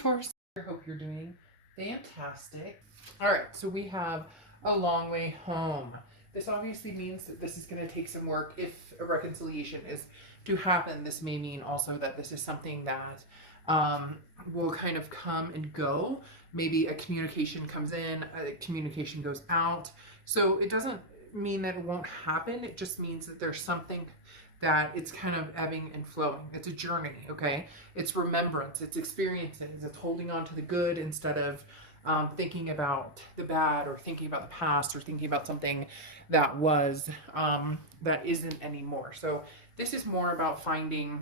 Taurus. I hope you're doing fantastic. All right, so we have a long way home. This obviously means that this is going to take some work. If a reconciliation is to happen, this may mean also that this is something that will kind of come and go. Maybe a communication comes in, a communication goes out. So it doesn't mean that it won't happen. It just means that there's something that it's kind of ebbing and flowing. It's a journey, okay? It's remembrance, it's experiences, it's holding on to the good instead of thinking about the bad, or thinking about the past, or thinking about something that was, that isn't anymore. So this is more about finding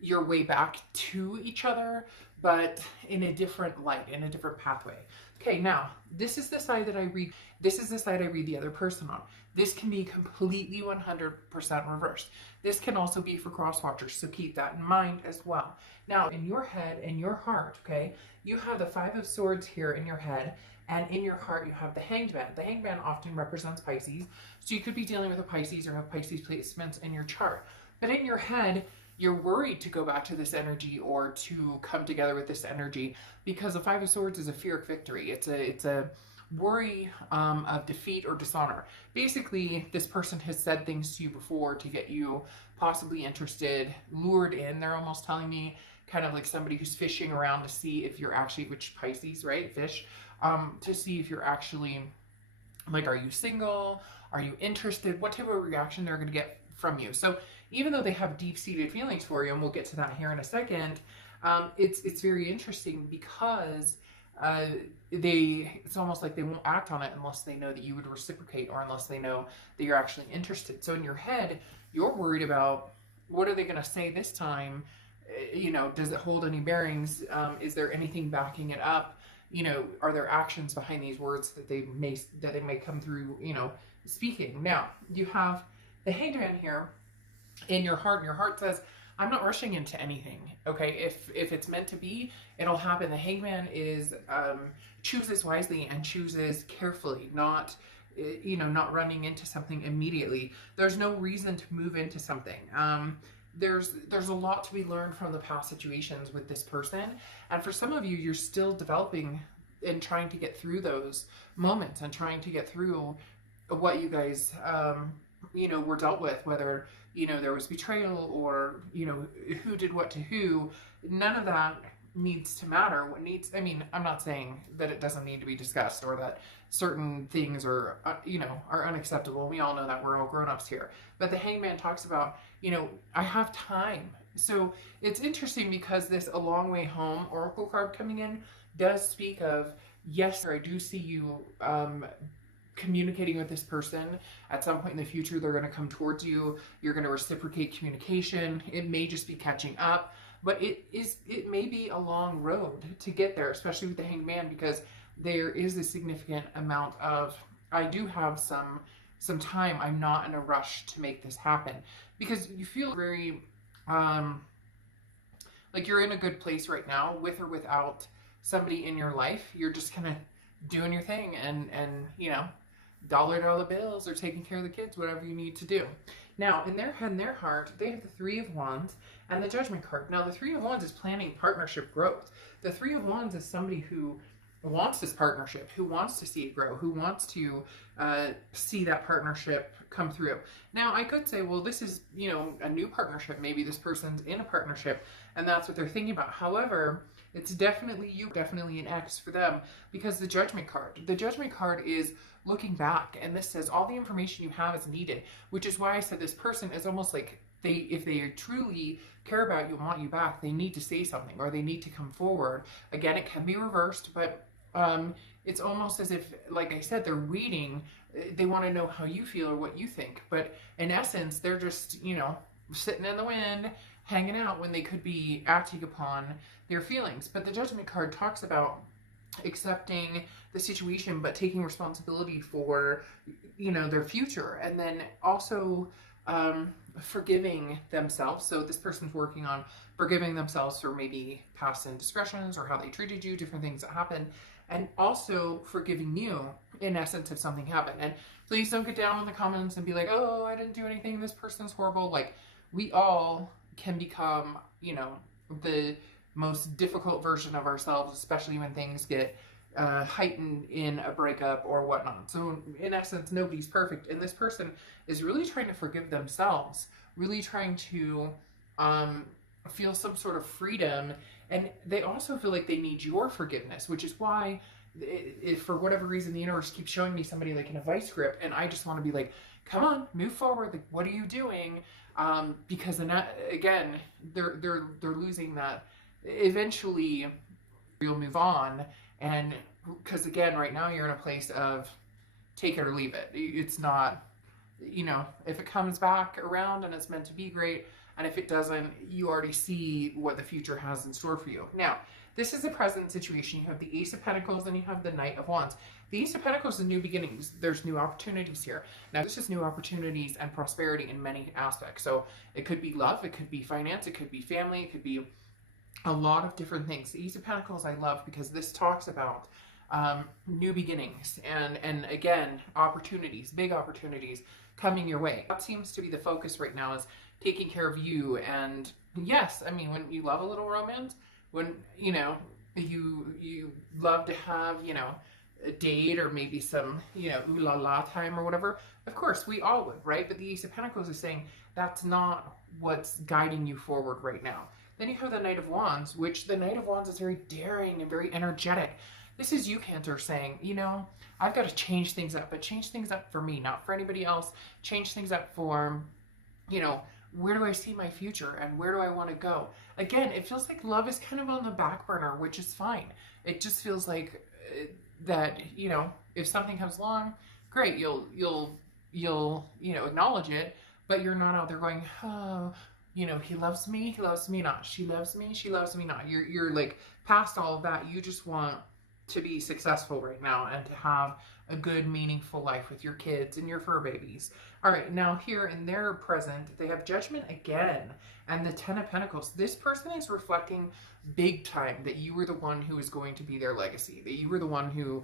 your way back to each other, but in a different light, in a different pathway. Okay, now, this is the side that I read. This is the side I read the other person on. This can be completely 100% reversed. This can also be for cross watchers, so keep that in mind as well. Now, in your head, in your heart, okay, you have the Five of Swords here in your head, and in your heart you have the Hanged Man. The Hanged Man often represents Pisces, so you could be dealing with a Pisces or have Pisces placements in your chart. But in your head, you're worried to go back to this energy or to come together with this energy, because the Five of Swords is a fear of victory. It's a worry of defeat or dishonor. Basically, this person has said things to you before to get you possibly interested, lured in. They're almost telling me kind of like somebody who's fishing around to see if you're actually, which Pisces, right? Fish, to see if you're actually, like, are you single? Are you interested? What type of reaction they're going to get from you. So even though they have deep-seated feelings for you, and we'll get to that here in a second, it's very interesting because it's almost like they won't act on it unless they know that you would reciprocate, or unless they know that you're actually interested. So in your head, you're worried about, what are they going to say this time? You know, does it hold any bearings? Is there anything backing it up? You know, are there actions behind these words that they may come through, you know, speaking? Now, you have the Hanged Man here in your heart, and your heart says, I'm not rushing into anything, okay? If it's meant to be, it'll happen. The Hanged Man is, chooses wisely and chooses carefully, not, you know, not running into something immediately. There's no reason to move into something. There's a lot to be learned from the past situations with this person. And for some of you, you're still developing and trying to get through those moments, and trying to get through what you guys, you know, were dealt with, whether, you know, there was betrayal, or, you know, who did what to who. None of that needs to matter. What needs, I mean, I'm not saying that it doesn't need to be discussed, or that certain things are, you know, are unacceptable. We all know that, we're all grown-ups here. But the Hanged Man talks about, you know, I have time. So it's interesting because this A Long Way Home Oracle card coming in does speak of, yes, I do see you communicating with this person at some point in the future. They're going to come towards you. You're going to reciprocate communication. It may just be catching up, but it may be a long road to get there, especially with the Hanged Man, because there is a significant amount of, I do have some time. I'm not in a rush to make this happen, because you feel very like you're in a good place right now, with or without somebody in your life. You're just kind of doing your thing, and you know, dollar bills, or taking care of the kids, whatever you need to do. Now, in their head and their heart, they have the Three of Wands and the Judgment card. Now, the Three of Wands is planning partnership growth. The Three of Wands is somebody who wants this partnership, who wants to see it grow, who wants to see that partnership come through. Now, I could say, well, this is, you know, a new partnership. Maybe this person's in a partnership, and that's what they're thinking about. However, it's definitely you, definitely an X for them, because the Judgment card is looking back, and this says all the information you have is needed, which is why I said this person is almost like, if they truly care about you and want you back, they need to say something, or they need to come forward. Again, it can be reversed, but it's almost as if, like I said, they're reading. They want to know how you feel or what you think, but in essence, they're just, you know, sitting in the wind, hanging out, when they could be acting upon their feelings. But the Judgment card talks about accepting the situation, but taking responsibility for, you know, their future, and then also forgiving themselves. So this person's working on forgiving themselves for maybe past indiscretions, or how they treated you, different things that happened, and also forgiving you, in essence, if something happened. And please don't get down in the comments and be like, oh, I didn't do anything, this person's horrible. Like, we all can become, you know, the most difficult version of ourselves, especially when things get heightened in a breakup or whatnot. So in essence, nobody's perfect, and this person is really trying to forgive themselves, really trying to feel some sort of freedom, and they also feel like they need your forgiveness, which is why, if for whatever reason the universe keeps showing me somebody like in a vice grip, and I just want to be like, come on, move forward. Like, what are you doing? Because then again, they're losing that. Eventually, you'll move on, and because again, right now you're in a place of take it or leave it. It's not, you know, if it comes back around and it's meant to be, great. And if it doesn't, you already see what the future has in store for you. Now, this is the present situation. You have the Ace of Pentacles and you have the Knight of Wands. The Ace of Pentacles is new beginnings. There's new opportunities here. Now, this is new opportunities and prosperity in many aspects. So it could be love, it could be finance, it could be family, it could be a lot of different things. The Ace of Pentacles I love because this talks about new beginnings and again, opportunities, big opportunities coming your way. That seems to be the focus right now, is taking care of you. And yes, I mean, when you love a little romance, when, you know, you love to have, you know, a date or maybe some, you know, ooh la la time or whatever, of course we all would, right? But the Ace of Pentacles is saying that's not what's guiding you forward right now. Then you have the Knight of Wands, which the Knight of Wands is very daring and very energetic. This is you, Cancer, saying, you know, I've got to change things up, but change things up for me, not for anybody else. Change things up for, you know, where do I see my future and where do I want to go? Again, it feels like love is kind of on the back burner, which is fine. It just feels like that, you know, if something comes along, great, you'll you know, acknowledge it, but you're not out there going, oh, you know, he loves me not. She loves me not. You're like past all of that. You just want to be successful right now and to have a good, meaningful life with your kids and your fur babies. All right, now here in their present, they have Judgment again and the Ten of Pentacles. This person is reflecting big time that you were the one who was going to be their legacy, that you were the one who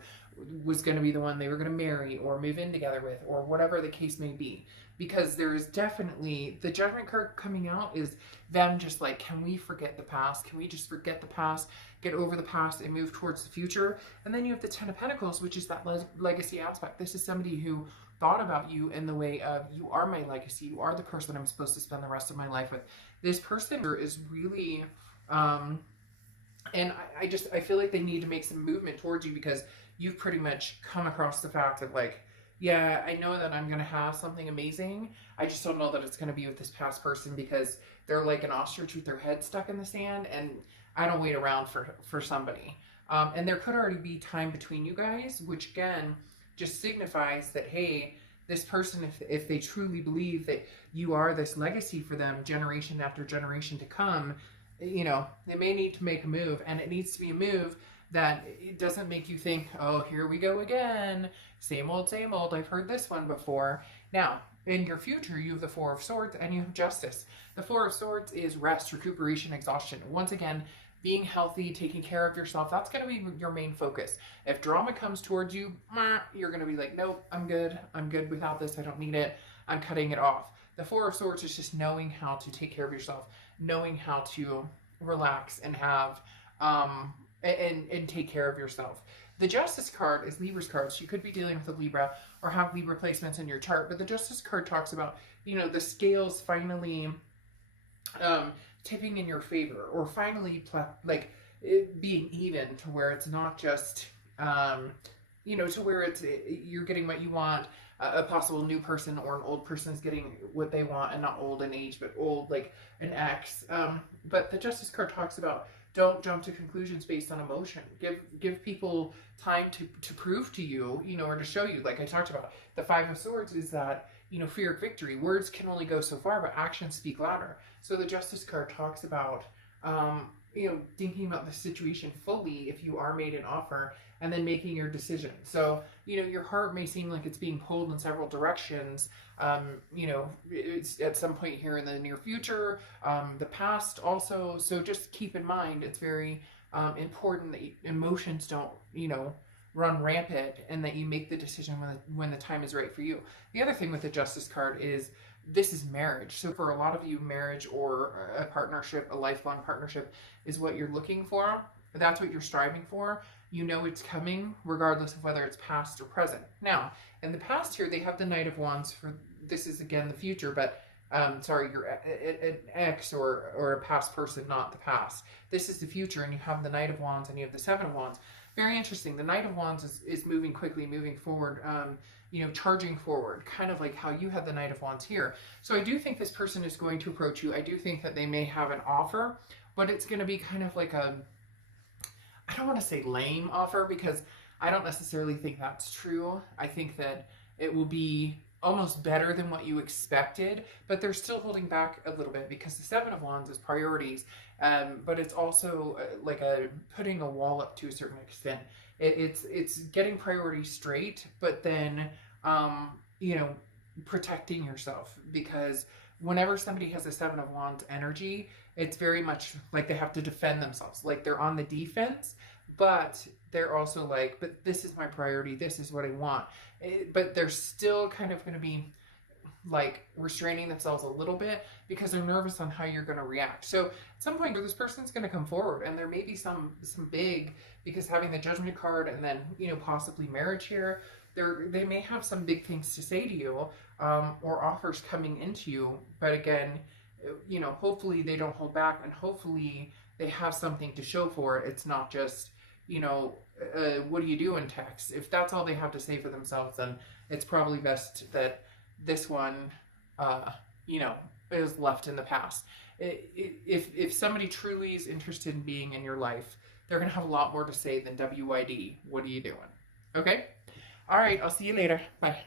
was going to be the one they were going to marry or move in together with, or whatever the case may be. Because there is definitely, the Judgment card coming out is them just like, can we forget the past? Can we just forget the past, get over the past and move towards the future? And then you have the Ten of Pentacles, which is that legacy aspect. This is somebody who thought about you in the way of, you are my legacy, you are the person I'm supposed to spend the rest of my life with. This person is really, and I feel like they need to make some movement towards you, because you've pretty much come across the fact of like, yeah, I know that I'm going to have something amazing. I just don't know that it's going to be with this past person, because they're like an ostrich with their head stuck in the sand, and I don't wait around for somebody. And there could already be time between you guys, which again, just signifies that, hey, this person, if they truly believe that you are this legacy for them, generation after generation to come, you know, they may need to make a move, and it needs to be a move that it doesn't make you think, oh, here we go again. Same old, I've heard this one before. Now, in your future, you have the Four of Swords and you have Justice. The Four of Swords is rest, recuperation, exhaustion. Once again, being healthy, taking care of yourself, that's going to be your main focus. If drama comes towards you, you're going to be like, nope, I'm good without this. I don't need it. I'm cutting it off. The Four of Swords is just knowing how to take care of yourself, knowing how to relax and have, and take care of yourself. The Justice card is Libra's card. So you could be dealing with a Libra or have Libra placements in your chart, but the Justice card talks about, you know, the scales finally tipping in your favor, or finally like it being even, to where it's not just, you know, to where it's, you're getting what you want. A possible new person or an old person is getting what they want, and not old in age, but old like an ex. But the Justice card talks about, don't jump to conclusions based on emotion. Give people time to prove to you, you know, or to show you. Like I talked about, the Five of Swords is that, you know, fear of victory. Words can only go so far, but actions speak louder. So the Justice card talks about, you know, thinking about the situation fully if you are made an offer, and then making your decision. So, you know, your heart may seem like it's being pulled in several directions, you know, it's at some point here in the near future, the past also. So just keep in mind, it's very important that emotions don't, you know, run rampant, and that you make the decision when the time is right for you. The other thing with the Justice card is this is marriage. So for a lot of you, marriage or a partnership, a lifelong partnership is what you're looking for. That's what you're striving for. You know it's coming regardless of whether it's past or present. Now, in the past here, they have the Knight of Wands. For this is again the future, but sorry, you're an ex or a past person, not the past. This is the future, and you have the Knight of Wands and you have the Seven of Wands. Very interesting. The Knight of Wands is moving quickly, moving forward, you know, charging forward, kind of like how you have the Knight of Wands here. So I do think this person is going to approach you. I do think that they may have an offer, but it's going to be kind of like a, I don't want to say lame offer, because I don't necessarily think that's true. I think that it will be almost better than what you expected, but they're still holding back a little bit because the Seven of Wands is priorities, but it's also like putting a wall up to a certain extent. It's getting priorities straight, but then you know, protecting yourself, because whenever somebody has a Seven of Wands energy, it's very much like they have to defend themselves, like they're on the defense, but they're also like, but this is my priority, this is what I want. But they're still kind of going to be like restraining themselves a little bit because they're nervous on how you're going to react. So at some point this person's going to come forward, and there may be some big, because having the Judgment card and then, you know, possibly marriage here, they may have some big things to say to you, or offers coming into you. But again, you know, hopefully they don't hold back, and hopefully they have something to show for it. It's not just, you know, what do you do in text? If that's all they have to say for themselves, then it's probably best that this one, you know, is left in the past. If somebody truly is interested in being in your life, they're going to have a lot more to say than WYD. What are you doing? Okay? All right. I'll see you later. Bye.